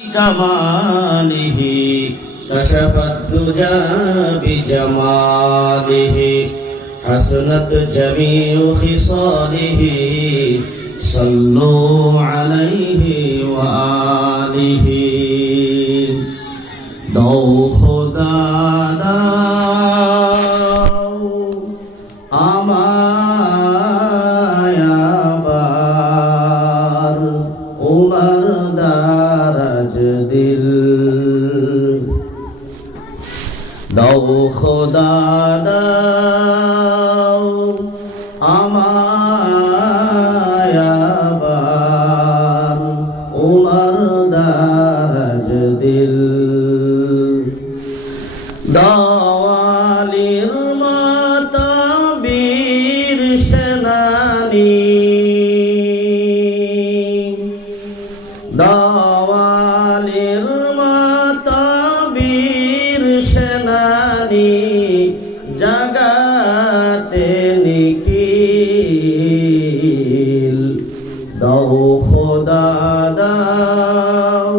كماله كشف الدجى بجماله حسنت جميع خصاله صلوا عليه وآله دو خدا দাও আমায় আবার উমর দারাজ দিল দাও খোদা দাও আমায় আবার উমর দারাজ দিল দাওয়ালির মাতা বীর সেনানী দাওয়ালির মাতা বীর সেনানী জাগাতে নিখিল দাও খোদা দাও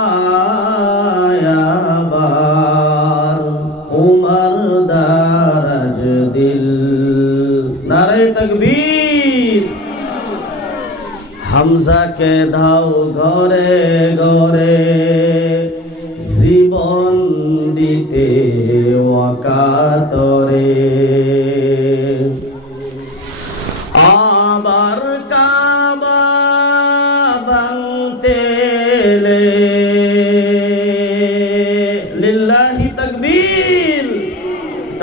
আমায় আবার উমর দারাজ দিল নারে তাকবীর হামজাকে দাও ঘরে ঘরে জীবন দিতে ওয়াকাতরে আবার কাবা ভাঙতে লিল্লাহি তাকবীর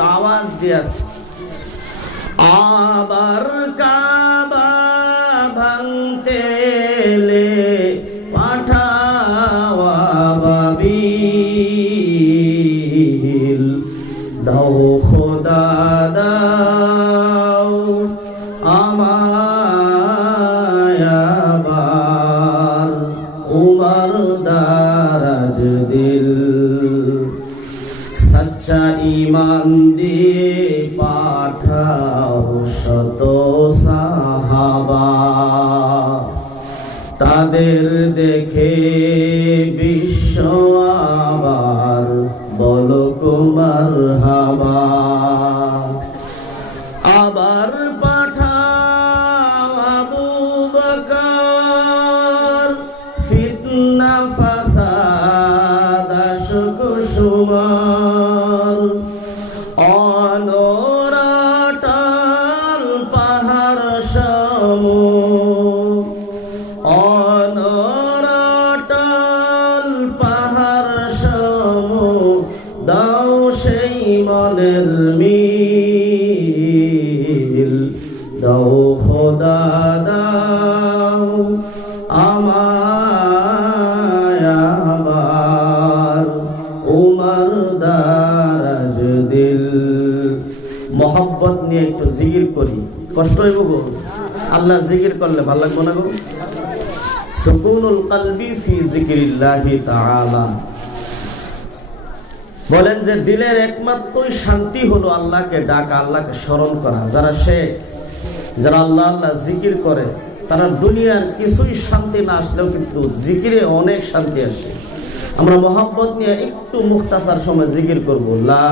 আওয়াজ দিয়াস আবার কাবা ভাঙতে পাঠাওয়া বাবিল দাও খোদা দাও আমায় আবার উমর দারাজ দিল সচ্চা ঈমান দিয়ে পাঠাও শত সাহাবা তাদের দেখে বিশ্ব আবার বলো কুমার হাবা আবার পাঠাও আবু বকর ফিতনা ফাসাদ আশক সুমার অনরাটাল পাহাড় সমূহ অনরাটাল পাহাড় সমূহ দাও সেই মনের মিল দাও খোদা দাও আমায় আবার উমর দারাজ দিল মোহাব্বত নিয়ে একটু জিকির করি কষ্ট হইব গো আল্লাহ জিকির করলে ভালো লাগবে না গো সুকুনুল কলবি ফি যিকরিল্লাহি তাআলা বলেন যে দিলের একমাত্রই শান্তি হলো আল্লাহকে ডাকা আল্লাহকে স্মরণ করা যারা শেখ যারা আল্লাহ আল্লাহ জিকির করে তারা দুনিয়ার কিছুই শান্তি না আসলেও কিন্তু জিকিরে অনেক শান্তি আসে আমরা মোহাব্বত নিয়ে একটু মুখতাসার সময় জিকির করব লা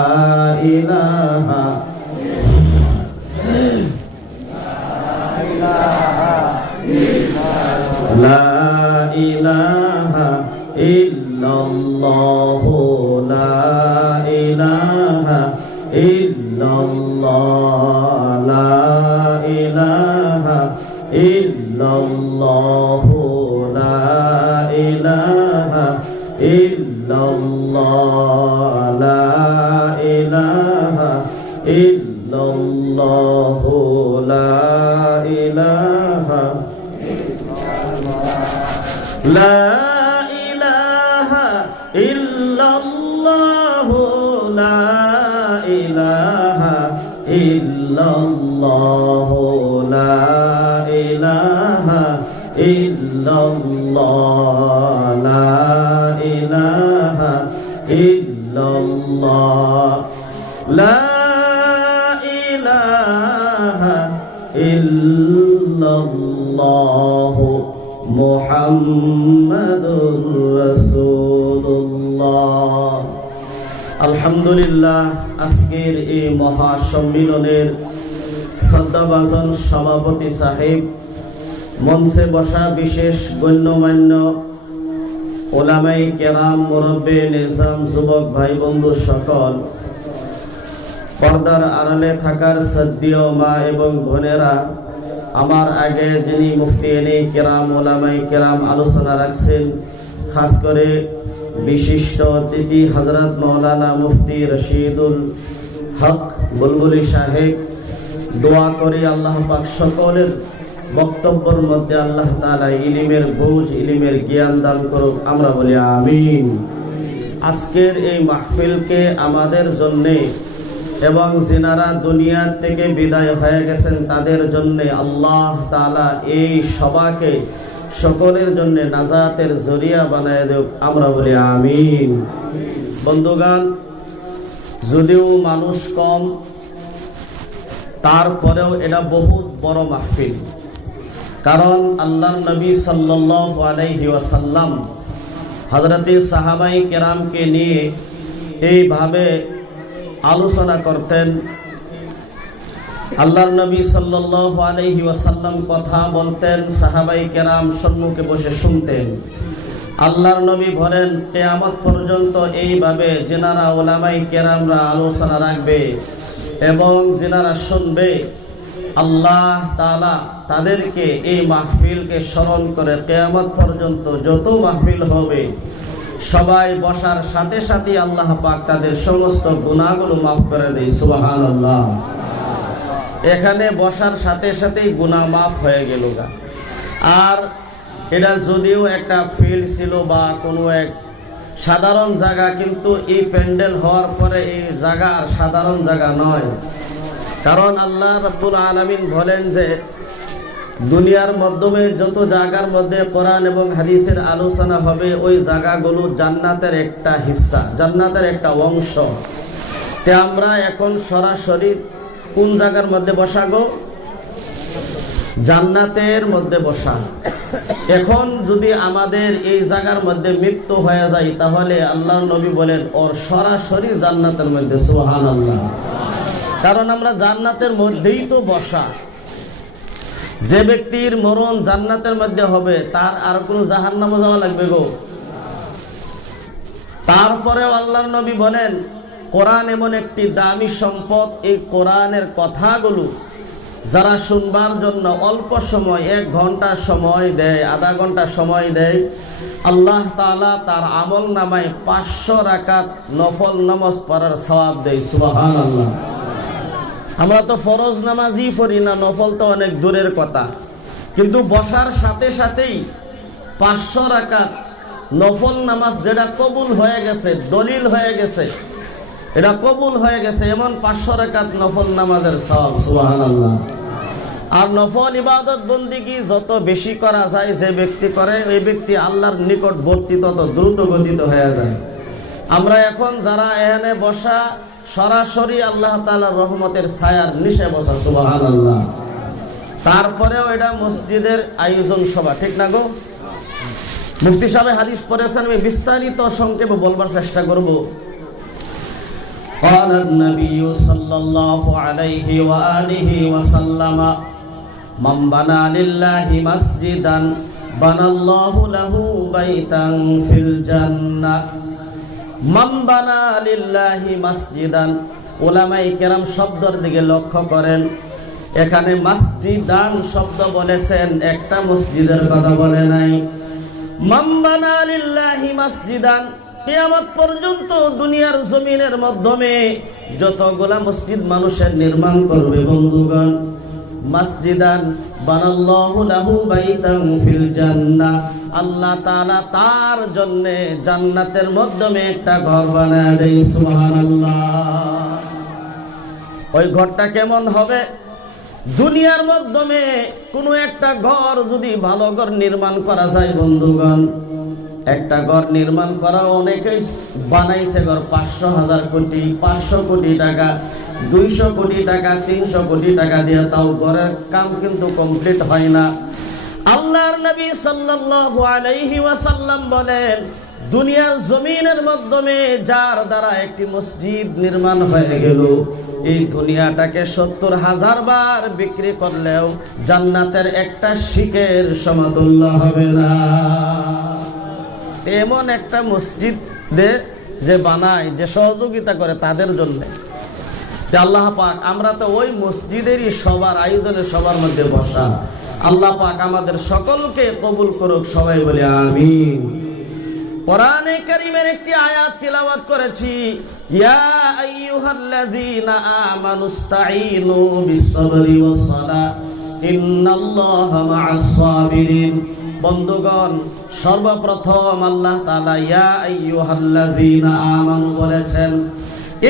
ইলাহা লা ইলাহা ইল্লাল্লাহু লা ইলাহা ইল্লাল্লাহ লা ইলাহা ইল্লাল্লাহু লা ইলাহা ইল্লাল্লাহ লা ইলাহা ইল্লাল্লাহু লা ইলাহা লা ইলাহা ইল্লাল্লাহু লা ইলাহা ইল্লাল্লাহু লা ইলাহা ইল্লাল্লাহ লা ইলাহা ইল্লাল্লাহ লা ইলাহা ইল্লাল্লাহু মুহাম্মাদ মুহাম্মাদুর রাসূলুল্লাহ। আলহামদুলিল্লাহ, আজকের এই মহা সম্মিলনের শ্রদ্ধাভাজন সভাপতি সাহেব, মঞ্চে বসা বিশেষ গণ্যমান্য ওলামাই কেরাম, মুরব্বি নিজাম, যুবক ভাই বন্ধু সকল, পর্দার আড়ালে থাকার শ্রদ্ধেয় মা এবং বোনেরা, আমার আগে যিনি মুফতি এনে কেরাম, ওলামাই কেরাম আলোচনা রাখছেন, খাস করে বিশিষ্ট অতিথি হযরত মাওলানা মুফতি রশিদুল হক বুলবুলি সাহেব, দোয়া করি আল্লাহ পাক সকলের বক্তব্যের মধ্যে আল্লাহ তাআলা ইলমের বুঝ, ইলমের জ্ঞান দান করুক, আমরা বলি আমিন। আজকের এই মাহফিলকে আমাদের জন্যে এবং যিনারা দুনিয়া থেকে বিদায় হয়ে গেছেন তাদের জন্য আল্লাহ তাআলা এই সভাকে সকলের জন্য নাজাতের জরিয়া বানায় দেব, আমরা বলি আমিন। বন্ধুগণ, যদিও মানুষ কম, তারপরেও এটা বহুত বড় মাহফিল। কারণ আল্লাহর নবী সাল্লাল্লাহু আলাইহি ওয়াসাল্লাম হযরতে সাহাবায়ে কেরামকে নিয়ে এইভাবে আলোচনা করতেন। আল্লাহর নবী সাল্লাল্লাহু আলাইহি ওয়াসাল্লাম কথা বলতেন, সাহাবায়ে কেরাম সম্মুখে বসে শুনতেন। আল্লাহর নবী বলেন, কিয়ামত পর্যন্ত এইভাবে যিনারা উলামায়ে কেরামরা আলোচনা রাখবে এবং যিনারা শুনবে, আল্লাহ তাআলা তাদেরকে এই মাহফিলকে স্মরণ করে কিয়ামত পর্যন্ত যত মাহফিল হবে সবাই বসার সাথে সাথে আল্লাহ পাক তাদের সমস্ত গুনাহগুলো মাফ করে দেয়। সুবহানাল্লাহ। এখানে বসার সাথে সাথেই গুনাহ মাফ হয়ে গেল। আর এটা যদিও একটা ফিল্ড ছিল বা কোনো এক সাধারণ জায়গা, কিন্তু এই প্যান্ডেল হওয়ার পরে এই জায়গা আর সাধারণ জায়গা নয়। কারণ আল্লাহ রাব্বুল আলামিন বলেন যে দুনিয়ার মাধ্যমে যত জায়গার মধ্যে কোরআন এবং হাদিসের আলোচনা হবে, ওই জায়গাগুলো জান্নাতের একটা হিস্সা, জান্নাতের একটা অংশ। তে আমরা এখন সরাসরি কোন জায়গার মধ্যে বসা গো? জান্নাতের মধ্যে বসা। এখন যদি আমাদের এই জায়গার মধ্যে মৃত্যু হয়ে যায়, তাহলে আল্লাহর নবী বলেন ওর সরাসরি জান্নাতের মধ্যে। সুবহানাল্লাহ। কারণ আমরা জান্নাতের মধ্যেই তো বসা। যে ব্যক্তির মরণ জান্নাতের মধ্যে হবে, তার আর কোনো জাহান্নামে যাওয়া লাগবে গো? তারপরেও আল্লাহর নবী বলেন, কোরআন এমন একটি দামি সম্পদ, এই কোরআনের কথাগুলো যারা শুনবার জন্য অল্প সময়, 1 ঘন্টা সময় দেয়, আধা ঘন্টা সময় দেয়, আল্লাহ তাআলা তার আমল নামায় 500 রাকাত নফল নামাজ পড়ার সওয়াব দেয়। সুবহানাল্লাহ। আমরা তো ফরজ নামাজই পড়ি না, নফল তো অনেক দূরের কথা। কিন্তু বসার সাথে সাথেই 500 রাকাত নফল নামাজ যেটা কবুল হয়ে গেছে, দলিল হয়ে গেছে, এটা কবুল হয়ে গেছে, এমন 500 রাকাত নফল নামাজের সওয়াব। সুবহানাল্লাহ। আর নফল ইবাদত বন্দেগী যত বেশি করা যায়, যে ব্যক্তি করে, ওই ব্যক্তি আল্লাহর নিকটবর্তী তত দ্রুত গতিতে হয়ে যায়। আমরা এখন যারা এখানে বসা, সরাসরি আল্লাহ তাআলার রহমতের ছায়ার নিচে বসা। সুবহানাল্লাহ। তারপরেও এটা মসজিদের আয়োজন সভা, ঠিক না গো? মুফতি সাহেব হাদিস পড়েছেন, আমি বিস্তারিত সংক্ষেপে বলবার চেষ্টা করব। قال النبي صلى الله عليه وآله وسلم من بنى لله مسجدا بنى الله له بيتا في الجنة। মান বানা লিল্লাহি মাসজিদান, উলামায়ে কেরাম শব্দের দিকে লক্ষ্য করেন। এখানে মাসজিদান শব্দ বলেছেন, একটা মসজিদের কথা বলে নাই। মান বানা লিল্লাহি মাসজিদান, কিয়ামত পর্যন্ত দুনিয়ার জমিনের মাধ্যমে যতগুলা মসজিদ মানুষের নির্মাণ করবে বন্ধুগণ, মাসজিদান বানাল্লাহু লাহু বাইতান ফিল জান্নাহ, আল্লাহ তাআলা তার জন্য জান্নাতের মাধ্যমে একটা ঘর বানায় দেয়। সুবহানাল্লাহ। ওই ঘরটা কেমন হবে? দুনিয়ার মাধ্যমে কোনো একটা ঘর যদি ভালো ঘর নির্মাণ করা যায় বন্ধুগণ, একটা ঘর নির্মাণ করা অনেকেই বানাইছে ঘর 500,000 কোটি, 500 কোটি টাকা, 200 কোটি টাকা, 300 কোটি টাকা দিয়ে, তাও ঘরের কাম কিন্তু কমপ্লিট হয় না। আল্লাহর নবী সাল্লাল্লাহু আলাইহি ওয়াসাল্লাম বলেন, দুনিয়ার জমিনের মাধ্যমে যার দ্বারা একটি মসজিদ নির্মাণ হয়ে গেল, এই দুনিয়াটাকে 70,000 বার বিক্রি করলেও জান্নাতের একটা শিকের সমতুল্য হবে না। এমন একটা মসজিদ যে বানায়, যে সহযোগিতা করে তাদের জন্য। আল্লাহ পাক, আমরা তো ওই মসজিদেরই সবার আয়োজনে সবার মধ্যে বসা। আল্লাহ পাক আমাদের সকলকে কবুল করুক, সবাই বলে আমিন। কোরআনে কারীমের একটি আয়াত তিলাওয়াত করেছি, ইয়া আইয়ুহাল্লাযীনা আমানুস্তাঈনু বিস-সাবরি ওয়াস-সালাহ ইন্নাল্লাহা মা'আস-সাবিরিন। বন্ধুগণ, সর্বপ্রথম আল্লাহ তাআলা ইয়া আইয়ুহাল্লাযীনা আমানু বলেছেন।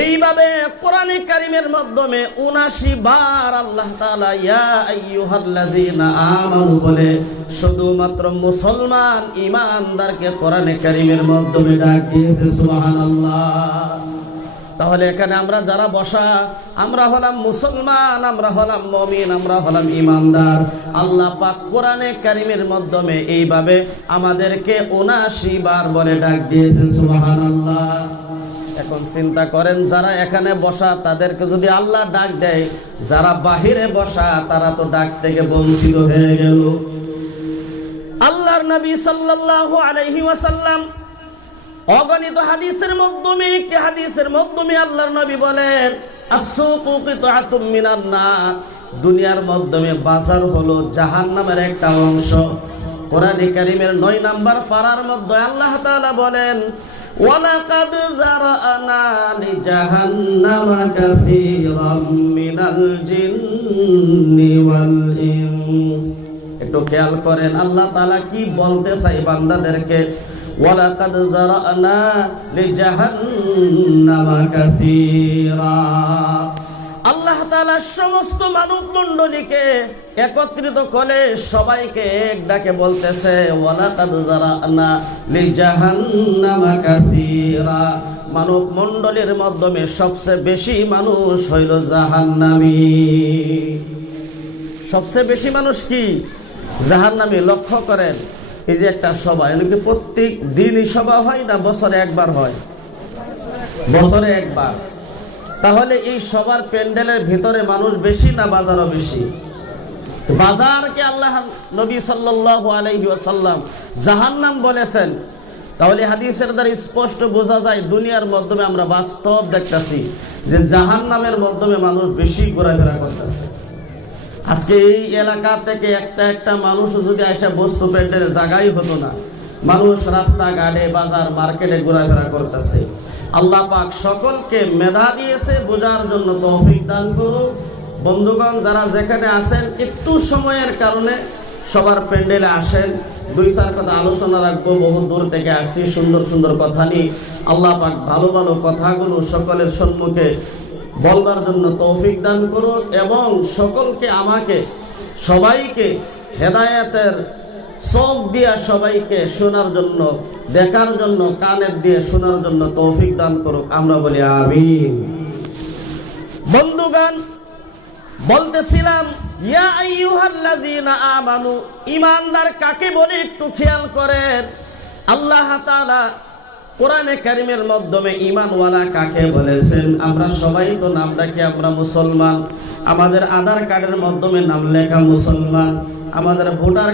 এইভাবে কোরআনে কারীমের মাধ্যমে ৭৯ বার আল্লাহ তাআলা ইয়া আইয়ুহাল্লাযীনা আমানু বলে শুধুমাত্র মুসলমান ঈমানদারকে কোরআনে কারীমের মাধ্যমে ডাক দিয়েছে। সুবহানাল্লাহ। তাহলে এখানে আমরা যারা বসা, আমরা হলাম মুসলমান, আমরা হলাম মুমিন, আমরা হলাম ঈমানদার। আল্লাহ পাক কোরআনে কারীমের মাধ্যমে এইভাবে আমাদেরকে ৭৯ বার বলে ডাক দিয়েছে। সুবহানাল্লাহ। এখন চিন্তা করেন, যারা এখানে বসা তাদেরকে যদি আল্লাহ ডাক দেয়, যারা বাহিরে বসা তারা তো ডাক থেকে বঞ্চিত হয়ে গেল। আল্লাহর নবী সাল্লাল্লাহু আলাইহি ওয়াসাল্লাম অগণিত হাদিসের মাধ্যমে একটি হাদিসের মাধ্যমে আল্লাহর নবী বলেন, আসসুকু কিতআতুম মিনান নার। দুনিয়ার মাধ্যমে বাজার হলো জাহান্নামের একটা অংশ। কোরআনে কারীমের ৯ নাম্বার পারার মধ্যে আল্লাহ তাআলা বলেন, ওয়ালাকাদ যারানা লিজাহান্নামা কাসীরাম মিনাল জিন্নি ওয়াল ইনস। একটু খেয়াল করেন আল্লাহ তাআলা কি বলতে চাই বান্দাদেরকে। ওয়ালাকাদ যারানা লিজাহান্নামা কাসীরা। আল্লাহ তাআলা সমস্ত মানব মণ্ডলীকে একত্রিত করে সবাইকে এক ডাকে বলতেছে, ওয়ালাকাদ যারানা লিজাহান্নামা কাসীরা। মানব মণ্ডলীর মাধ্যমে সবচেয়ে বেশি মানুষ হইল জাহান্নামী। সবচেয়ে বেশি মানুষ কি? জাহান্নামী। লক্ষ্য করেন, এই যে একটা সভা, এগুলো প্রত্যেক দিনই সভা হয় না বছরে একবার হয়? বছরে একবার। তাহলে এই সবার প্যান্ডেলের ভিতরে মানুষ বেশি না বাজারও বেশি? বাজারকে আল্লাহ নবী সাল্লাল্লাহু আলাইহি ওয়াসাল্লাম জাহান্নাম বলেছেন। তাহলে হাদিসের দ্বারা স্পষ্ট বোঝা যায়, দুনিয়ার মাধ্যমে আমরা বাস্তব দেখতেছি যে জাহান্নামের মাধ্যমে মানুষ বেশি ঘোরাফেরা করতেছে। আজকে এই এলাকা থেকে একটা মানুষ যদি এসে বস্তু প্যান্ডেলে জায়গাই হতো না, মানুষ রাস্তাঘাটে বাজার মার্কেটে ঘোরাফেরা করতেছে। আল্লাহ পাক সকলকে মেধা দিয়েছে, বোঝার জন্য তৌফিক দান করুক। বন্ধুগণ, যারা যেখানে আছেন একটু সময়ের কারণে সবার প্যান্ডেলে আসেন, 2-4 কথা আলোচনা রাখবো। বহু দূর থেকে আসছি, সুন্দর সুন্দর কথা নিয়ে। আল্লাহ পাক ভালো ভালো কথাগুলো সকলের সম্মুখে বলবার জন্য তৌফিক দান করুন এবং সকলকে, আমাকে, সবাইকে হেদায়েতের চোখ দিয়া সবাইকে শোনার জন্য, দেখার জন্য, কানের দিয়ে শোনার জন্য তৌফিক দান করুক। আমরা বলি আমিন। বন্ধুগণ, বলতেছিলাম ইয়া আইয়ুহাল্লাযীনা আমানু, ঈমানদার কাকে বলে একটু খেয়াল করেন। আল্লাহ তাআলা কোরআনে কারীমের মাধ্যমে ঈমানওয়ালা কাকে বলেছেন। আমরা সবাই তো নাম রাখি আমরা মুসলমান। আমাদের আধার কার্ডের মাধ্যমে নাম লেখা মুসলমান, আমাদের ভোটার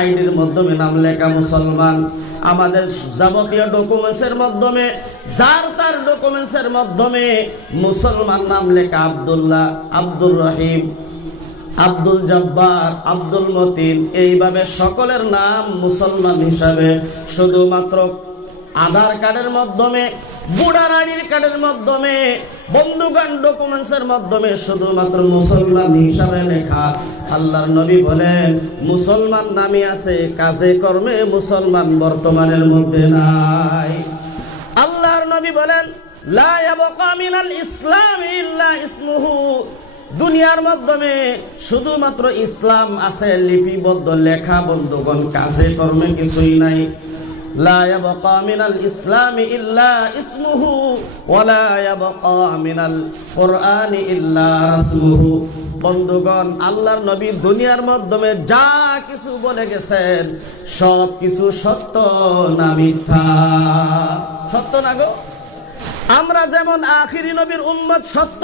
আইডির মাধ্যমে নাম লেখা মুসলমান, আমাদের যাবতীয় ডকুমেন্টসের মাধ্যমে, যার তার ডকুমেন্টসের মাধ্যমে মুসলমান নাম লেখা। আব্দুল্লাহ, আব্দুর রহিম, আব্দুল জব্বার, আব্দুল মতিন, এইভাবে সকলের নাম মুসলমান হিসাবে শুধুমাত্র আধার কার্ডের মাধ্যমে, ভোটার আইডি কার্ডের মাধ্যমে, বন্ধুগণ ডকুমেন্টসের মাধ্যমে শুধুমাত্র মুসলমান হিসাবে লেখা। আল্লাহর নবী বলেন, মুসলমান নামে আছে, কাজে কর্মে মুসলমান বর্তমানের মধ্যে নাই। আল্লাহর নবী বলেন, লা ইয়াবকা মিনাল ইসলাম ইল্লা ইসমুহু। দুনিয়ার মাধ্যমে শুধুমাত্র ইসলাম আছে লিপিবদ্ধ লেখা, বন্ধুগণ কাজে কর্মে কিছুই নাই। লা ইয়াবকা মিনাল ইসলামি ইল্লা ইসমুহু ওয়া লা ইয়াবকা মিনাল কুরআনি ইল্লা রাসূলুহু। বন্ধুগণ, আল্লাহর নবী দুনিয়ার মাধ্যমে যা কিছু বলে গেছেন সব কিছু সত্য না মিথ্যা? সত্য না গো? আমরা যেমন আখিরি নবীর উম্মত সত্য,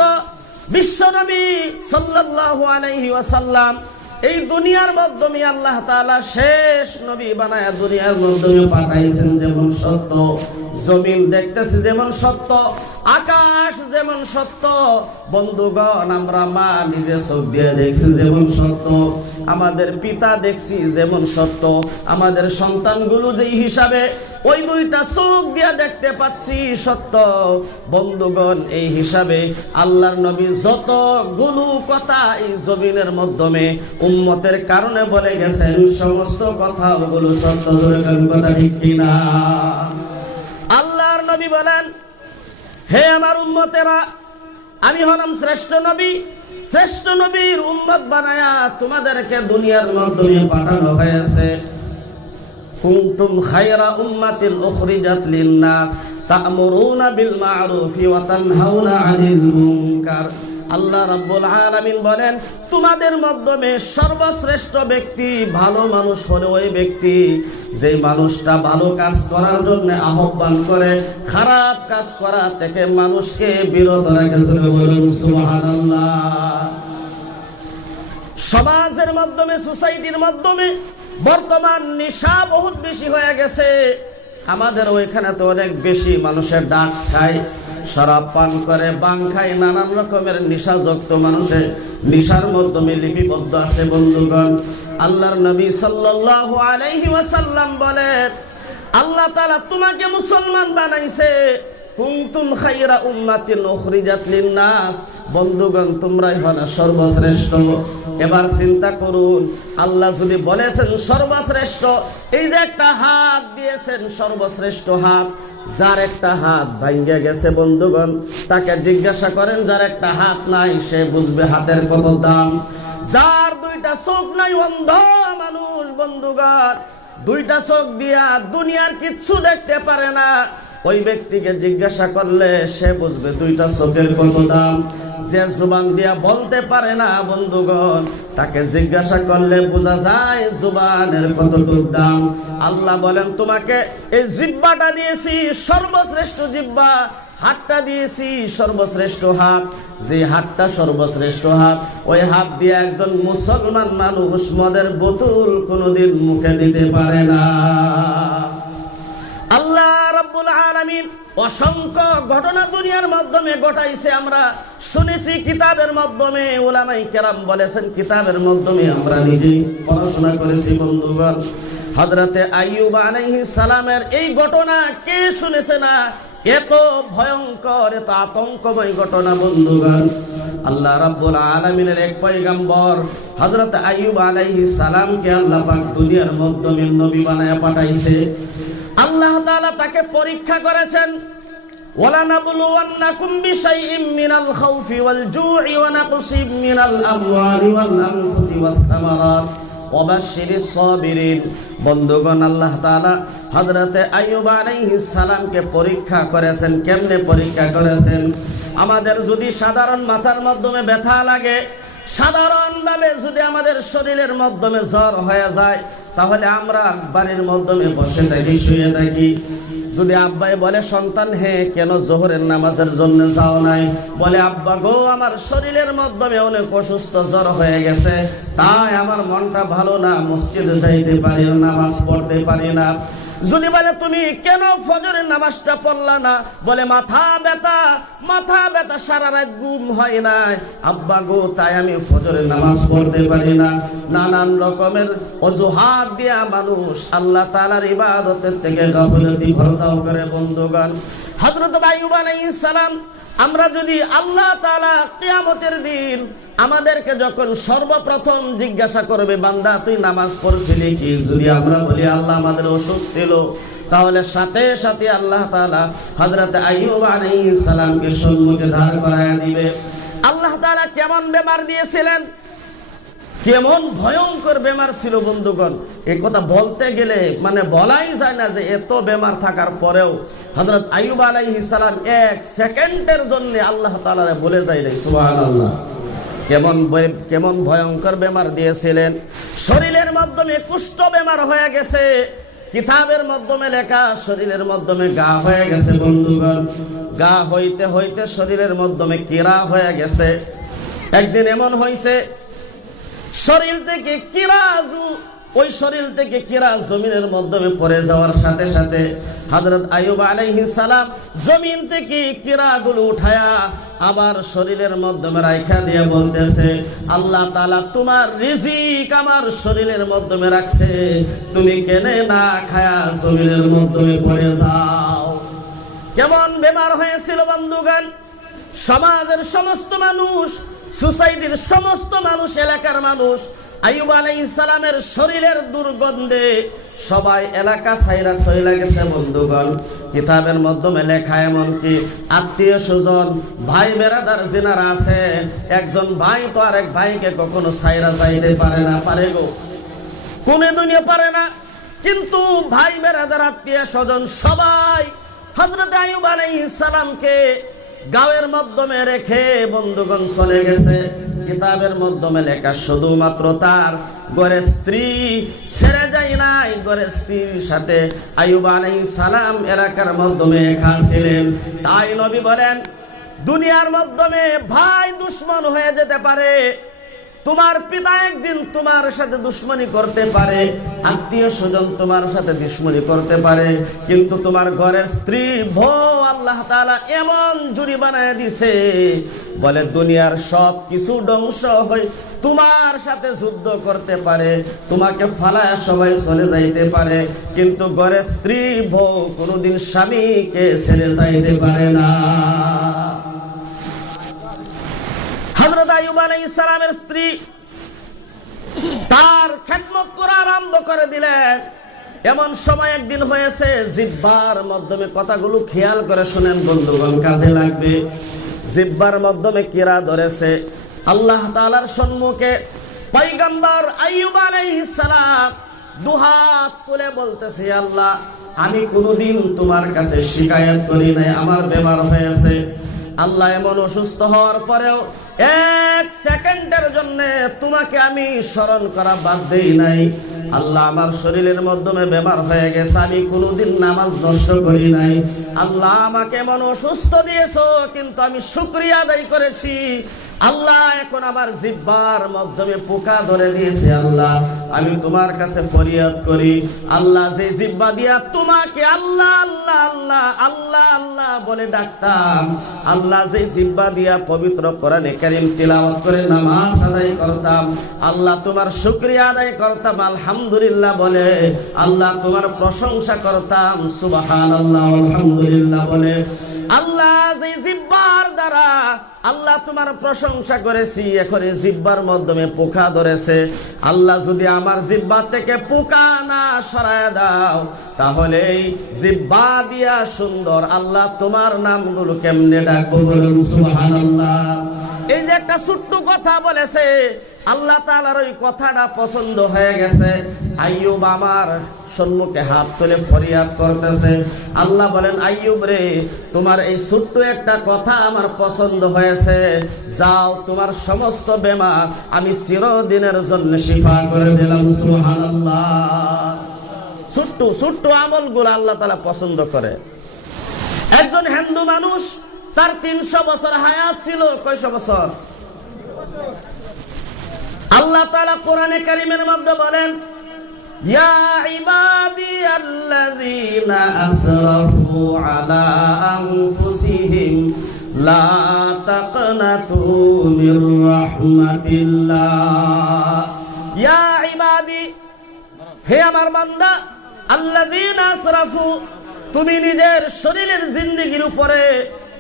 বিশ্ব নবী সাল্লাল্লাহু আলাইহি ওয়াসাল্লাম এই দুনিয়ার মাধ্যমে আল্লাহ তাআলা শেষ নবী বানায়া দুনিয়ার মাধ্যমে পাঠাইছেন যেমন সত্য, জমিন দেখতেছি যেমন সত্য, আকাশ যেমন সত্য, বন্ধুগণ আমরা মা নিজে চোখ দিয়ে দেখছি যেমন সত্য, আমাদের পিতা দেখছি যেমন সত্য, আমাদের সন্তানগুলো যেই হিসাবে ওই দুইটা চোখ দিয়ে দেখতে পাচ্ছি সত্য, বন্ধুগণ এই হিসাবে আল্লাহর নবী যতগুলো কথা এই জমিনের মাধ্যমে উম্মতের কারণে বলে গেছেন সমস্ত কথাগুলো সত্য। জোরে কথা ঠিক কিনা? আল্লাহর নবী বলেন, হে আমার উম্মতেরা, আমি হলাম শ্রেষ্ঠ নবী, শ্রেষ্ঠ নবীর উম্মত বানায়া তোমাদেরকে দুনিয়ার মাধ্যমে পাঠানো হয়েছে। কুনতুম খায়রা উম্মাতিন উখরিজাত লিন-নাস তা'মুরুনা বিল মা'রুফি ওয়া তানহাউনা আনিল মুনকার। আল্লাহ রাব্বুল আলামিন বলেন, তোমাদের মাধ্যমে সর্বশ্রেষ্ঠ ব্যক্তি, ভালো মানুষ হলো ওই ব্যক্তি যে মানুষটা ভালো কাজ করার জন্য আহ্বান করে, খারাপ কাজ করা থেকে মানুষকে বিরত রাখে। বলুন সুবহানাল্লাহ। সমাজের মাধ্যমে, সোসাইটির মাধ্যমে বর্তমান নেশা বহুত বেশি হয়ে গেছে। আমাদের ওইখানে তো অনেক বেশি মানুষের ড্রাগস খায়, শরাব পান করে, বাং খায়, নানান রকমের নেশাযুক্ত মানুষের নেশার মাধ্যমে লিপিবদ্ধ আছে। বন্ধুগণ, আল্লাহর নবী সাল্লাল্লাহু আলাইহি ওয়াসাল্লাম বলেন, আল্লাহ তাআলা তোমাকে মুসলমান বানাইছে। কুনতুম খায়রা উম্মাতিন উখরিজাত লিন-নাস। বন্ধুগণ, তোমরাই হলো সর্বশ্রেষ্ঠ। এবার চিন্তা করুন, আল্লাহ যদি বলেছেন সর্বশ্রেষ্ঠ, এই যে একটা হাত দিয়েছেন সর্বশ্রেষ্ঠ হাত, যার একটা হাত ভাঙ্গে গেছে বন্ধুগণ তাকে জিজ্ঞাসা করেন, যার একটা হাত নাই সে বুঝবে হাতের কত দাম। যার দুইটা চোখ নাই, অন্ধ মানুষ বন্ধুগণ, দুইটা চোখ দিয়া দুনিয়ার কিচ্ছু দেখতে পারে না, ওই ব্যক্তিকে জিজ্ঞাসা করলে সে বুঝবে দুইটা চোখের কত দাম। যে জুবান দিয়া বলতে পারে না বন্ধুগণ, তাকে জিজ্ঞাসা করলে বোঝা যায় জুবানের কতটুকু দাম। আল্লাহ বলেন, তোমাকে এই জিহ্বাটা দিয়েছি সর্বশ্রেষ্ঠ জিহ্বা, হাতটা দিয়েছি সর্বশ্রেষ্ঠ হাত। যে হাতটা সর্বশ্রেষ্ঠ হাত, ওই হাত দিয়ে একজন মুসলমান মানুষ মদের বোতল কোনোদিন মুখে দিতে পারে না। আল্লাহ রাব্বুল আলামিন অসংখ্য ঘটনা দুনিয়ার মাধ্যমে ঘটাইছে, আমরা শুনেছি কিতাবের মাধ্যমে, উলামায়ে কেরাম বলেছেন কিতাবের মাধ্যমে, আমরা নিজে পড়াশোনা করেছি। বন্ধুগণ, হযরতে আইয়ুব আলাইহিস সালামের এই ঘটনা কে শুনেছে না? এত ভয়ঙ্কর, এত আতঙ্কময় ঘটনা বন্ধুগণ। আল্লাহ রাব্বুল আলামিনের এক পয়গম্বর হযরতে আইয়ুব আলাইহিস সালামকে আল্লাহ পাক দুনিয়ার মাধ্যমে নবী বানায়া পাঠাইছে। আল্লাহ তাআলা তাকে পরীক্ষা করেছেন, ওয়ালা নাবলুওয়ান্নাকুম বিশাইইম মিনাল খাউফি ওয়াল জু'i ওয়া নাকসিম মিনাল আমওয়ালি ওয়াল আনফুসি ওয়াস সামারাত ওয়া বাশশিরিস সাবিরিন। বন্ধুগণ, আল্লাহ তাআলা হযরতে আইয়ুব আলাইহিস সালামকে পরীক্ষা করেছেন। কেমনে পরীক্ষা করেছেন? আমাদের যদি সাধারণ মাথার মাধ্যমে ব্যথা লাগে, সাধারণভাবে যদি আমাদের শরীরের মাধ্যমে জ্বর হয়ে যায়, তাহলে আমরা বাড়ির মাধ্যমে বসে থাকি, শুয়ে থাকি। যদি আব্বাই বলে, সন্তান হে কেন জোহরের নামাজের জন্য যাও নাই? বলে, আব্বা গো, আমার শরীরের মাধ্যমে অনেক অসুস্থ, জ্বর হয়ে গেছে, তাই আমার মনটা ভালো না, মসজিদে যাইতে পারি না, নামাজ পড়তে পারি না। যদি বলে, তুমি কেন ফজরের নামাজটা পড়লা না? বলে, মাথা ব্যথা, মাথা ব্যথা, সারা রাত ঘুম হয় না, আব্বা গো, তাই আমি ফজরের নামাজ পড়তে পারি না। নানান রকমের অজুহাত দিয়া মানুষ আল্লাহ তাআলার ইবাদতের থেকে গাফিলতি ভরদাও করে। বন্ধুগণ, হযরত আইয়ুব আলাইহিস সালাম, আমরা যদি আল্লাহ তাআলা কিয়ামতের দিন আমাদেরকে যখন সর্বপ্রথম জিজ্ঞাসা করবে, বান্দা তুই নামাজ পড়ছিলি কি? যদি আমরা বলি আল্লাহ আমাদের অসুখ ছিল, তাহলে সাথে সাথে আল্লাহ তাআলা হযরত আইয়ুব আলাইহিস সালামকে সম্মুখে দাঁড় করায়া দিবে। আল্লাহ তাআলা কেমন বেমার দিয়েছিলেন? কেমন ভয়ঙ্কর বেমার ছিল বন্ধুগণ, এই কথা বলতে গেলে মানে বলাই যায় না যে এত বেমার থাকার পরেও হযরত আইয়ুব আলাইহিস সালাম এক সেকেন্ডের জন্য আল্লাহ তাআলারে বলে যায় নাই সুবহানাল্লাহ। কেমন ভয়ঙ্কর বেমার দিয়েছিলেন। শরীরের মাধ্যমে কুষ্ঠ বেমার হয়ে গেছে, কিতাবের মাধ্যমে লেখা শরীরের মাধ্যমে গা হয়ে গেছে বন্ধুগণ। গা হইতে হইতে শরীরের মাধ্যমে কিরা হয়ে গেছে। একদিন এমন হয়েছে শরীর থেকে ওই শরীর থেকে কিরা জমিনের মাধ্যমে পড়ে যাওয়ার সাথে সাথে হযরত আইয়ুব আলাইহিস সালাম জমিন থেকে কিরাগুলো উঠায়া আবার শরীরের মাধ্যমে রাখা দিয়ে বলতেছে, আল্লাহ তাআলা তোমার রিজিক আমার শরীরের মাধ্যমে রাখছে, তুমি কেনে না খায়া জমিনের মাধ্যমে পড়ে যাও। কেমন বেমার হয়েছিল বন্ধুগণ। সমাজের সমস্ত মানুষ, সোসাইটির সমস্ত মানুষ, এলাকার মানুষ আইয়ুব আলাইহিস সালামের শরীরের দুর্গন্ধে সবাই এলাকা ছাইরা চলে গেছে বন্ধুগণ। কিতাবের মাধ্যমে লেখা এমনকি আত্মীয় স্বজন ভাই বেরাদার যিনারা আছে, একজন ভাই তো আরেক ভাইকে কখনো ছাইরা যাইতে পারে না, পারে গো কোনে দুনিয়া পারে না, কিন্তু ভাই বেরাদার আত্মীয় স্বজন সবাই হযরত আইয়ুব আলাইহিস সালামকে গাঁয়ের মাধ্যমে রেখে বন্ধুগণ চলে গেছে। কিতাবের মাধ্যমে লেখা শুধুমাত্র তার ঘরে স্ত্রী ছেড়ে যায় নাই, ঘরে স্ত্রীর সাথে আইয়ুব আলাইহিস সালাম এলাকার মাধ্যমে একা ছিলেন। তাই নবী বলেন, দুনিয়ার মাধ্যমে ভাই দুশ্মন হয়ে যেতে পারে, তোমার পিতা একদিন তোমার সাথে দুশ্মনী করতে পারে, আত্মীয় স্বজন তোমার সাথে দুশ্মনী করতে পারে, কিন্তু তোমার ঘরের স্ত্রী বউ আল্লাহ তাআলা এমন জুরি বানায় দিছে, বলে দুনিয়ার সব কিছু ধ্বংস হয়ে তোমার সাথে যুদ্ধ করতে পারে, তোমাকে ফালায় সবাই চলে যাইতে পারে, কিন্তু ঘরের স্ত্রী বউ কোনোদিন স্বামীকে ছেড়ে যাইতে পারে না। হযরত আইয়ুব আলাইহিস সালামের স্ত্রী তার খেদমত করা আরম্ভ করে দিলেন। এমন সময় একদিন হয়েছে, জিহ্বার মাধ্যমে কথাগুলো খেয়াল করে শুনেন বন্ধুগণ, কাজে লাগবে। জিহ্বার মাধ্যমে কিরা ধরেছে। আল্লাহ তাআলার সম্মুখে পয়গম্বর আইয়ুব আলাইহিস সালাম দুহাত তুলে বলতেছে, আল্লাহ আমি কোনোদিন তোমার কাছে শিকায়ত করি নাই আমার বেমার হয়েছে। আল্লাহ এমন অসুস্থ হওয়ার পরেও এক সেকেন্ডের জন্য তোমাকে আমি স্মরণ করা বাদ দেই নাই। আল্লাহ আমার শরীরের মাধ্যমে বেমার হয়ে গেছে, আমি কোনোদিন নামাজ নষ্ট করি নাই। আল্লাহ আমাকে এমন অসুস্থ দিয়েছো, কিন্তু আমি শুকরিয়া আদায় করেছি। আল্লাহ এখন আমার জিহ্বার মাধ্যমে পোকা ধরে দিয়েছে, আল্লাহ আমি তোমার কাছে ফরিয়াদ করি। আল্লাহ যে জিহ্বা দিয়া তোমাকে আল্লাহ আল্লাহ আল্লাহ আল্লাহ আল্লাহ বলে ডাকতাম, আল্লাহ যে জিহ্বা দিয়া পবিত্র কোরআনে কারীম তিলাওয়াত করে নামাজ আদায় করতাম, আল্লাহ তোমার শুকরিয়া আদায় করতাম, আলহামদুলিল্লাহ বলে আল্লাহ তোমার প্রশংসা করতাম, সুবহানাল্লাহ আলহামদুলিল্লাহ বলে আল্লাহ যে জিহ্বার দ্বারা আল্লাহ তোমার প্রশংসা করেছি, এখন এই জিহ্বার মাধ্যমে পোকা ধরেছে। আল্লাহ যদি আমার জিহ্বা থেকে পোকা না সরায় দাও, তাহলে এই জিহ্বা দিয়া সুন্দর আল্লাহ তোমার নামগুলো কেমনে ডাকবো বলুন সুবহানাল্লাহ। এই যে একটা ছোট্ট কথা বলেছে, আল্লাহ তাআলার ওই কথাটা পছন্দ হয়ে গেছে। আইয়ুব আমার সম্মুখে হাত তুলে ফরিয়াদ করতেছে। আল্লাহ বলেন, আইয়ুব রে, তোমার এই ছোট্ট একটা কথা আমার পছন্দ হয়েছে, যাও তোমার সমস্ত বেমার আমি চিরদিনের জন্য শিফা করে দিলাম, সুবহানাল্লাহ। ছোট্ট ছোট্ট আমলগুলো আল্লাহ তাআলা পছন্দ করে। একজন হিন্দু মানুষ, তার 300 বছর হায়াত ছিল। কয়শো বছর? আল্লাহ তাআলা কোরআনে কারীমের মধ্যে বলেন, ইয়া ইবাদিয়াল্লাযীনা আসরাফু আলা আনফুসিহিম লা তাকনাতু মির রাহমাতিল্লাহ। ইয়া ইবাদি, হে আমার বান্দা, আল্লাযীনা আসরাফু, তুমি নিজের শরীরের জিন্দেগির উপরে,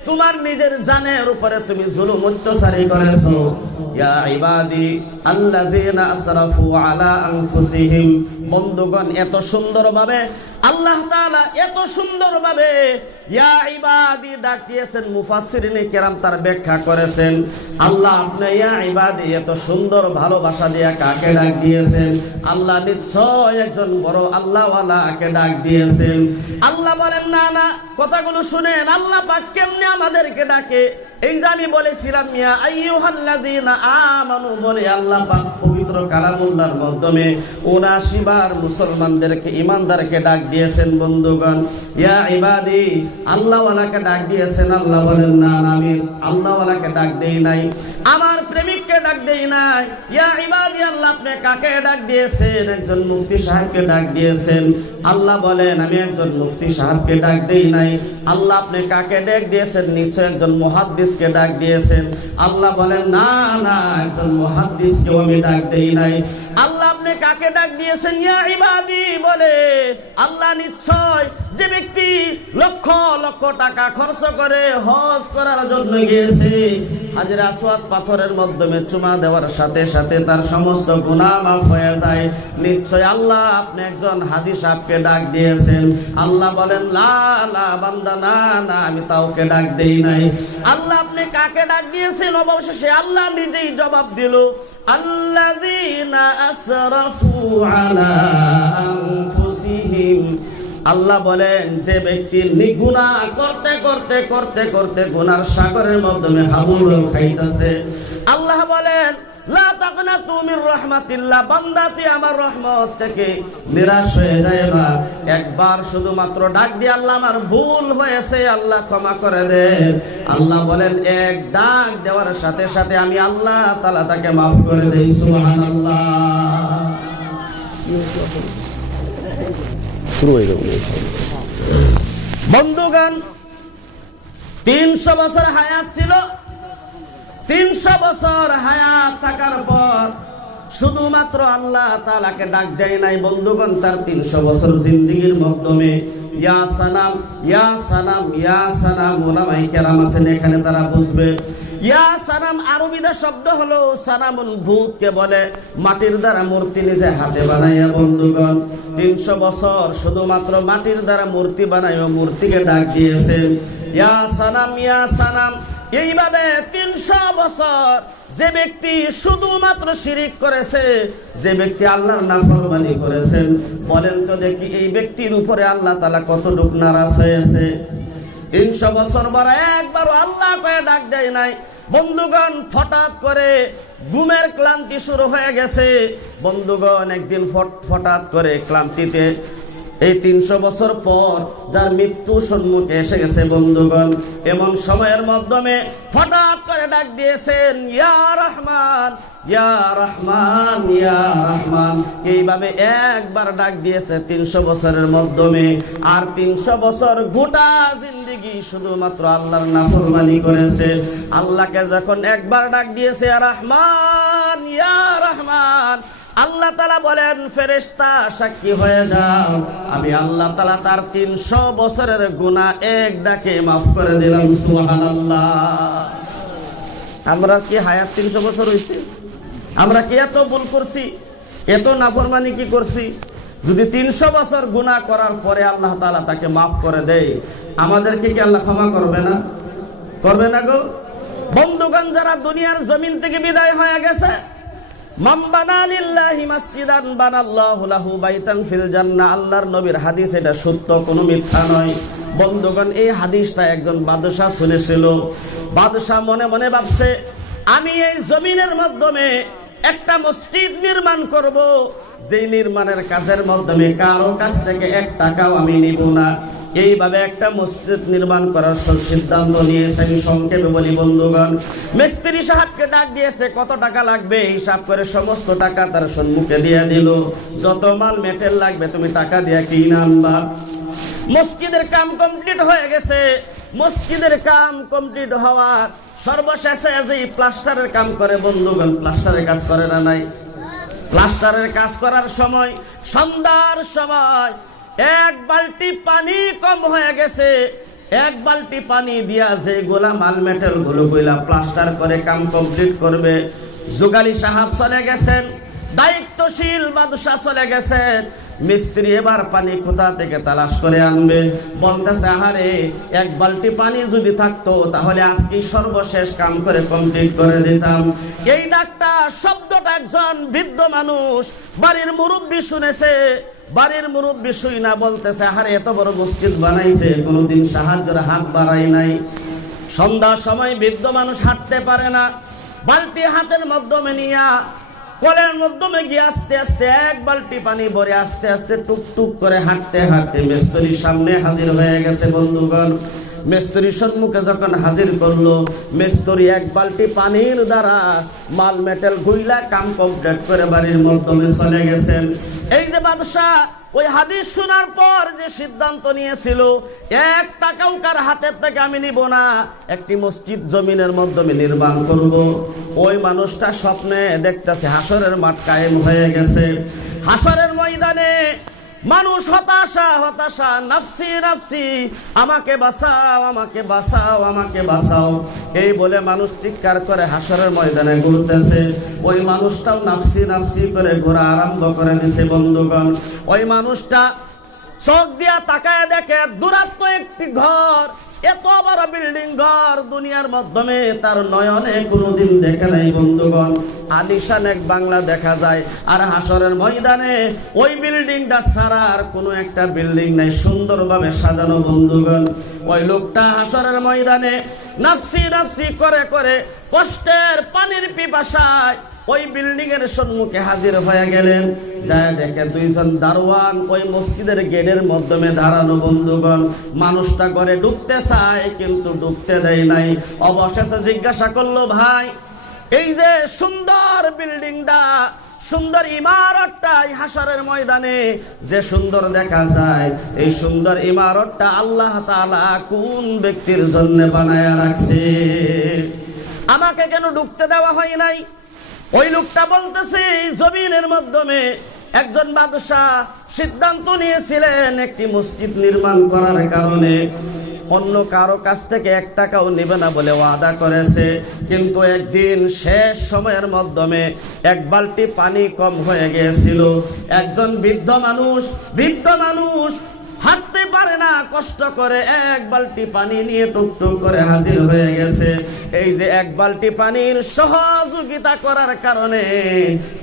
তোমার নিজের জানের উপরে তুমি জুলুম অত্যাচারী করেছো। ইয়া ইবাদি আল্লাযীনা আসরাফু আলা আনফুসিহিম, বন্ধুগণ এত সুন্দরভাবে আল্লাহ তাআলা এত সুন্দরভাবে ইয়া ইবাদি ডাক দিয়েছেন, মুফাসসিরিনে কেরাম তার ব্যাখ্যা করেছেন, আল্লাহ আপনি ইয়া ইবাদি এত সুন্দর ভালোবাসা দিয়ে কাকে ডাক দিয়েছেন? আল্লাহ নিশ্চয় একজন বড় আল্লাহওয়ালাকে ডাক দিয়েছেন। আল্লাহ বলেন না না, কথাগুলো শুনেন, আল্লাহ পাক কেমনে আমাদেরকে ডাকে। এই যে আমি বলেছিলাম ইয়া আইয়ুহাল্লাযীনা আমানু বলে আল্লাহ পাক পবিত্র কালামুল্লাহর মাধ্যমে ৭৯ বার মুসলমানদেরকে, ঈমানদারকে ডাক দিয়েছেন। বন্ধুগণ, ইয়া ইবাদি আল্লাহওয়ালাকে ডাক দিয়েছেন। আল্লাহ বলেন না আমি আল্লাহওয়ালাকে ডাক দেই নাই, আমার প্রেমিককে ডাক দেই নাই। ইয়া ইবাদি আল্লাহ আপনি কাকে ডাক দিয়েছেন? একজন মুফতি সাহেবকে ডাক দিয়েছেন। আল্লাহ বলেন আমি একজন মুফতি সাহেবকে ডাক দেই নাই। আল্লাহ আপনি কাকে ডাক দিয়েছেন? নিশ্চয় একজন মুহাদ্দিসকে ডাক দিয়েছেন। আল্লাহ বলেন না না, একজন মুহাদ্দিসকেও আমি ডাক দেই নাই। আল্লাহ আপনি কাকে ডাক দিয়েছেন? ইয়া ইবাদি বলে আল্লাহ নিশ্চয় যে ব্যক্তি লক্ষ লক্ষ টাকা খরচ করে হজ করার জন্য গিয়েছে, হাজরে আসওয়াদ পাথরের মাধ্যমে চুমা দেওয়ার সাথে সাথে তার সমস্ত গুনাহ মাফ হয়ে যায়, নিশ্চয় আল্লাহ আপনি একজন হাজী সাহেবকে ডাক দিয়েছেন। আল্লাহ বলেন লা লা বান্দা না না, আমি তাওকে ডাক দেই নাই। আল্লাহ আপনি কাকে ডাক দিয়েছেন? অবশেষে আল্লাহ নিজেই জবাব দিল, আল্লাযীনা আসরাফু আলা আনফুসিহিম। আল্লাহ বলেন যে ব্যক্তি গুনাহ করতে করতে করতে করতে গুনার সাগরের মাধ্যমে হাবুড় খাইতেছে, আল্লাহ বলেন লা তাকনাতু মির রাহমাতিল্লাহ, বান্দা তুই আমার রহমত থেকে নিরাশ হয়ে যায় না। একবার শুধুমাত্র ডাক দিয়ে আল্লাহ আমার ভুল হয়েছে আল্লাহ ক্ষমা করে দে। আল্লাহ বলেন এক ডাক দেওয়ার সাথে সাথে আমি আল্লাহ তাআলা তাকে মাফ করে দেই। সুবহানাল্লাহ। শুরু হয়ে গেল। বন্ধুগণ, 300 বছর হায়াত ছিল। 300 বছর হায়াত থাকার পর শুধুমাত্র আল্লাহ তাআলাকে ডাক দেয় নাই। বন্ধুগণ, তার 300 বছর জিন্দেগীর মাধ্যমে ইয়া সানাম ইয়া সানাম ইয়া সানাম, ওলামায়ে কেরাম আছেন এখানে, তারা বুঝবে। ইয়া সানাম আরবিতে শব্দ হলো সানামুন, ভূতকে বলে, মাটির দ্বারা মূর্তি নিজে হাতে বানাইয়া। বন্ধুগণ, 300 বছর শুধুমাত্র মাটির দ্বারা মূর্তি বানাইয়া মূর্তিকে ডাক দিয়েছেন ইয়া সানাম ইয়া সানাম। এইভাবে 300 বছর যে ব্যক্তি শুধুমাত্র শিরিক করেছে, যে ব্যক্তি আল্লাহর নাফরমানি করেছেন, বলেন তো দেখি এই ব্যক্তির উপরে আল্লাহ তাআলা কতটুকু নারাজ হয়েছে? 300 বছর পর একবারও আল্লাহ কয়ে ডাক দেয় নাই। বন্ধুগণ, হঠাৎ করে ঘুমের ক্লান্তি শুরু হয়ে গেছে। বন্ধুগণ, একদিন হঠাৎ করে ক্লান্তিতে এই 300 বছর পর যার মৃত্যু সম্মুখে এসে গেছে। বন্ধুগণ, এমন সময়ের মাধ্যমে হঠাৎ করে ডাক দিয়েছেন ইয়া রহমান ইয়া রহমান ইয়া রহমান। এইভাবে একবার ডাক দিয়েছে 300 বছরের মাধ্যমে। আর 300 বছর গোটা জিন্দেগি শুধুমাত্র আল্লাহর নাফরমানি করেছে। আল্লাহকে যখন একবার ডাক দিয়েছে ইয়া রহমান ইয়া রহমান, আল্লাহ তাআলা বলেন ফেরেশতা সাক্ষী হয়ে যাও, আমি আল্লাহ তাআলা তার 300 বছরের গুনাহ এক ডাকে মাফ করে দিলাম। সুবহানাল্লাহ। আমরা কি হায়াত 300 বছর হইছে? আমরা কি এত ভুল করছি, এত নাফরমানি কি করছি? যদি 300 বছর গুনাহ করার পরে আল্লাহ তাআলা তাকে মাফ করে দেয়, আমাদেরকে কি আল্লাহ ক্ষমা করবে না? করবে না গো? বন্ধুগণ, যারা দুনিয়ার জমিন থেকে বিদায় হয়ে গেছে, মান বানা লিল্লাহি মাসজিদান বানাল্লাহু লাহু বাইতান ফিল জান্নাহ, আল্লাহর নবীর হাদিস, এটা সত্য, কোনো মিথ্যা নয়। বন্ধুগণ, এই হাদিসটা একজন বাদশা শুনেছিল। বাদশা মনে মনে ভাবছে, আমি এই জমিনের মাধ্যমে একটা মসজিদ নির্মাণ করব, যে নির্মাণের কাজের মাধ্যমে কারো কাছ থেকে 1 টাকাও আমি নিব না। এইভাবে একটা মসজিদ নির্মাণ করার সিদ্ধান্ত নিয়েছে। আমি সংক্ষেপে বলি বন্ধুগণ, মিস্ত্রি সাহেবকে ডাক দিয়েছে, কত টাকা লাগবে হিসাব করে সমস্ত টাকা তার সম্মুখে দিয়ে দিল। যত মাল মেটেল লাগবে তুমি টাকা দিয়ে কিনে আনবা। মসজিদের কাম কমপ্লিট হয়ে গেছে। মসজিদের কাম কমপ্লিট হওয়ার সর্বশেষে যে প্লাস্টারের কাম করে, বন্ধুগণ, প্লাস্টারের কাজ করে না নাই? প্লাস্টারের কাজ করার সময় সন্ধ্যার সময় 1 বালতি পানি কম হয়ে গেছে। 1 বালতি পানি দিয়া যে গোলা মাল মেটেল গুলো কইলা প্লাস্টার করে কাম কমপ্লিট করবে, জুগালি সাহেব চলে গেছেন, দায়িত্বশীল বাদশা চলে গেছেন। মিস্ত্রি এবার পানি কোথা থেকে তালাশ করে আনবে, বলতেছে আহারে এক বালতি পানি যদি থাকতো তাহলে আজকে সর্বশেষ কাম করে কমপ্লিট করে দিতাম। এই ডাকটা শব্দটা একজন বৃদ্ধ মানুষ বাড়ির মুরব্বী শুনেছে। বাড়ির মুরব্বী শুই না বলতেছে আহারে এত বড় মসজিদ বানাইছে, কোনোদিন সাহায্যের হাত বাড়াই নাই। সন্ধ্যার সময় বৃদ্ধ মানুষ হাঁটতে পারে না, বালতি হাতের মাধ্যমে নিয়া কলের মাধ্যমে গিয়ে আস্তে আস্তে এক বালতি পানি ভরে আস্তে আস্তে টুকটুক করে হাঁটতে হাঁটতে মিস্ত্রির সামনে হাজির হয়ে গেছে। বন্ধুগণ, মিস্ত্রির সম্মুখে যখন হাজির করলো, মিস্ত্রি এক বালতি পানির দ্বারা মাল মেটেল গুইলা কাম কমপ্লিট করে বাড়ির মাধ্যমে চলে গেছেন। এই যে বাদশা ওই হাদিস শোনার পর যে সিদ্ধান্ত নিয়েছিল, 1 টাকাও কার হাতের থেকে আমি নিব না, একটি মসজিদ জমিনের মাধ্যমে নির্মাণ করব, ওই মানুষটা স্বপ্নে দেখতেছে হাসরের মাঠ কায়েম হয়ে গেছে। হাসরের ময়দানে মানুষ হতাশা হতাশা, নাফসি নাফসি, আমাকে বাঁচাও আমাকে বাঁচাও আমাকে বাঁচাও, এই বলে মানুষ চিৎকার করে হাসরের ময়দানে ঘুরতেছে। ওই মানুষটাও নাফসি নাফসি করে ঘোরা আরম্ভ করে দিছে। বন্ধুগণ, ওই মানুষটা চোখ দিয়া তাকায় দেখে দূরাত্ম একটি ঘর, এত বড় বিল্ডিং ঘর দুনিয়ার মাধ্যমে তার নয়নে কোনোদিন দেখে নাই। বন্ধুগণ, আলিশান এক বাংলা দেখা যায়, আর হাসরের ময়দানে ওই বিল্ডিংটা ছাড়া আর কোনো একটা বিল্ডিং নাই, সুন্দরভাবে সাজানো। বন্ধুগণ, ওই লোকটা হাসরের ময়দানে নাফসি নাফসি করে করে কষ্টের পানির পিপাসায় ওই বিল্ডিং এর সম্মুখে হাজির হয়ে গেলেন। যায় দেখে 2 জন দারোয়ান ওই মসজিদের গেটের মাধ্যমে দাঁড়ানো। বন্ধুগণ, মানুষটা ঘরে ঢুকতে চায় কিন্তু ঢুকতে দেয় নাই। অবশেষে জিজ্ঞাসা করলো, ভাই এই যে সুন্দর বিল্ডিংটা, সুন্দর ইমারতটা হাসরের ময়দানে যে সুন্দর দেখা যায়, এই সুন্দর ইমারতটা আল্লাহ তাআলা কোন ব্যক্তির জন্য বানায়া রাখছে? আমাকে কেন ঢুকতে দেওয়া হয় নাই? ওই লোকটা বলতেছে, জমিনের মাধ্যমে একজন বাদশাহ সিদ্ধান্ত নিয়েছিলেন একটি মসজিদ নির্মাণ করার কারণে অন্য কারো কাছ থেকে 1 টাকাও নেবে না বলে ওয়াদা করেছে। কিন্তু একদিন শেষ সময়ের মাধ্যমে 1 বালতি পানি কম হয়ে গিয়েছিল। একজন বৃদ্ধ মানুষ হাঁটতে পারে না, কষ্ট করে 1 বালতি পানি নিয়ে টুকটুক করে হাজির হয়ে গেছে। এই যে 1 বালতি পানির সহযোগিতা করার কারণে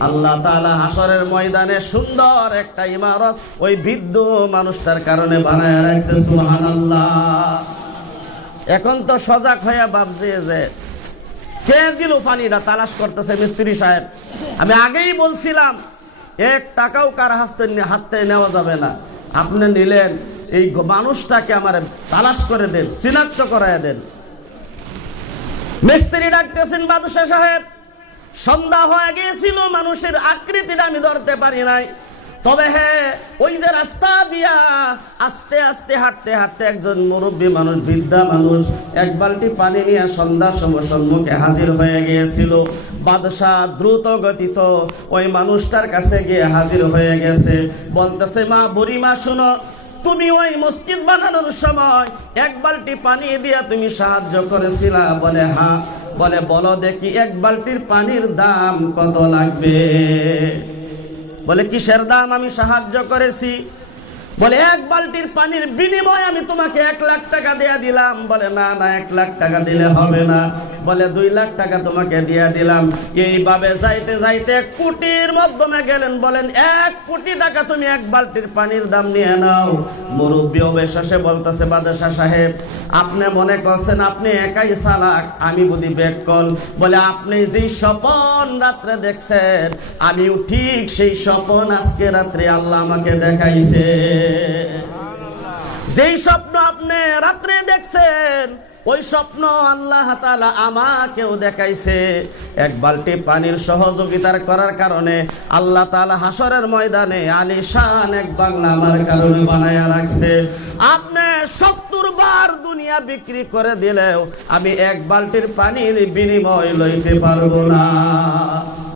আল্লাহ তাআলা হাসরের ময়দানে সুন্দর একটা ইমারত ওই বৃদ্ধ মানুষটার কারণে বানায় রাখছে। সুবহানাল্লাহ। এখন তো সজাগ হয়ে ভাবছে যে কে দিল পানিটা, তালাশ করতেছে মিস্ত্রি সাহেব। আমি আগেই বলছিলাম 1 টাকাও কার হাতে নেওয়া যাবে না। আপনি নিলেন, এই মানুষটাকে আমার তালাশ করে দেন, চিনাক্ত করায় দেন। মিস্ত্রি ডাকতেছেন, বাদশা সাহেব সন্ধ্যা হয়ে গিয়েছিল, মানুষের আকৃতিটা আমি ধরতে পারি নাই, তবে হ্যাঁ ওই যে রাস্তা দিয়া আস্তে আস্তে হাঁটতে হাঁটতে একজন মুরব্বী মানুষ, বৃদ্ধা মানুষ 1 বালতি পানি নিয়ে সন্ধ্যার সময় সম্মুখে হাজির হয়ে গিয়েছিল। বাদশাহ দ্রুত গতিত ওই মানুষটার কাছে গিয়ে হাজির হয়ে গেছে। বলতেছে, মা বুড়িমা শুনো, তুমি ওই মসজিদ বানানোর সময় 1 বালতি পানি দিয়া তুমি সাহায্য করেছিলা? বলে হ্যাঁ। বলে বলো দেখি 1 বালতির পানির দাম কত লাগবে? বলে কিসের দাম আমি সাহায্য করেছি? বলে 1 বালতির পানির বিনিময়ে আমি তোমাকে 1 লাখ টাকা দিয়ে দিলাম। বলে না না, 1 লাখ টাকা দিলে হবে না। বলে 2 লাখ টাকা তোমাকে দিয়ে দিলাম। এইভাবে যাইতে যাইতে কোটির মাধ্যমে গেলেন। বলেন 1 কোটি টাকা তুমি 1 বালতির পানির দাম নিয়ে নাও। মুরব্বী অবশেষে বলতেছে, বাদশা সাহেব আপনি মনে করছেন আপনি একাই চালাক, আমি বুঝি বেকল। বলে আপনি যেই স্বপ্ন রাত্রে দেখছেন, আমিও ঠিক সেই স্বপ্ন আজকে রাত্রে আল্লাহ আমাকে দেখাইছে। যেই স্বপ্ন আপনি রাত্রে দেখছেন, ওই স্বপ্ন আল্লাহ তাআলা আমাকেও দেখাইছে। 1 বালতি পানির সহযোগিতার করার কারণে আল্লাহ তাআলা হাসরের ময়দানে আলিশান এক বাংলা আমার কারণে বানায়া রাখছে। আপনি 70 বার দুনিয়া বিক্রি করে দিলেও আমি 1 বালতির পানির বিনিময় লইতে পারবো না।